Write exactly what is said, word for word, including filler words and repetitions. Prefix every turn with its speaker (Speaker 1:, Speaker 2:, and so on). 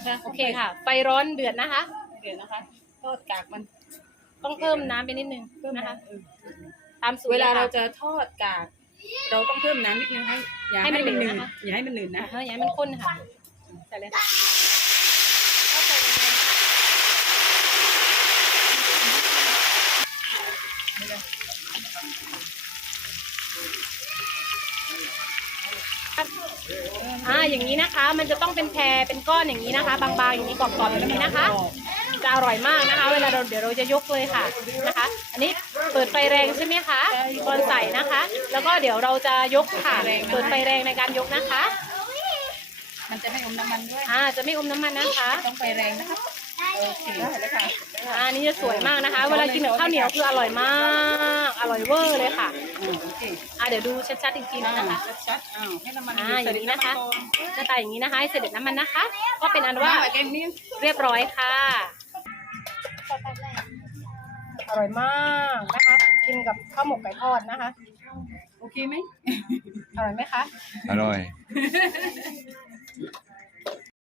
Speaker 1: โอเคค่ะไฟร้อนเดือดนะคะ
Speaker 2: เดี๋ยวนะคะทอดกากมัน
Speaker 1: ต้องเพิ่มน้ำไปนิดนึงนะคะตามสูตร
Speaker 2: เวลาเรา
Speaker 1: ค่ะ
Speaker 2: จะทอดกากเราต้องเพิ่มน้ำนิดนึงให้อย่า
Speaker 1: ให้
Speaker 2: ให้
Speaker 1: มัน
Speaker 2: มันหนื
Speaker 1: เหลว
Speaker 2: ด
Speaker 1: นะคะ
Speaker 2: อย่าให้มันหนืดนะ
Speaker 1: เอออย่าให้มันข้นค่ะใส่เลยค่ะอ่าอย่างนี้นะคะ มันจะต้องเป็นแพรเป็นก้อนอย่างนี้นะคะ บางๆอย่างนี้กรอบๆอย่างนี้นะคะจะอร่อยมากนะคะ เวลาเราเดี๋ยวเราจะยกเลยค่ะนะคะ อันนี้เปิดไฟแรงใช่ไหมคะก่อนใส่นะคะ แล้วก็เดี๋ยวเราจะยกค่ะเปิดไฟแรงในการยกนะคะ
Speaker 2: มันจะไม่อมน้ำมันด้วย
Speaker 1: อ่าจะไม่อมน้ำมันนะคะ
Speaker 2: ต้องไฟแรงนะคะโอเคได้แล้วค่ะ
Speaker 1: อ่านี่จะสวยมากนะคะ เวลากินกับข้าวเหนียวคืออร่อยมาก อร่อยเวอร์เลยค่ะ
Speaker 2: อ่าโอเค
Speaker 1: อ่าเดี๋ยวดูชัดๆจริงๆนะคะ
Speaker 2: ชัดๆอ้าวให้น้ำมัน
Speaker 1: อ่าอย่างนี้นะคะหน้าตาอย่างนี้นะคะให้เสด็จน้ำมันนะคะ ก็เป็นอัน
Speaker 2: ว่า
Speaker 1: ว่า
Speaker 2: แกงนี้
Speaker 1: เรียบร้อยค่ะ อร่อยมากนะคะ กินกับข้าวหมกไก่ทอดนะคะ
Speaker 2: โอเคไหม
Speaker 1: อร่อยไหมคะ
Speaker 3: อร่อย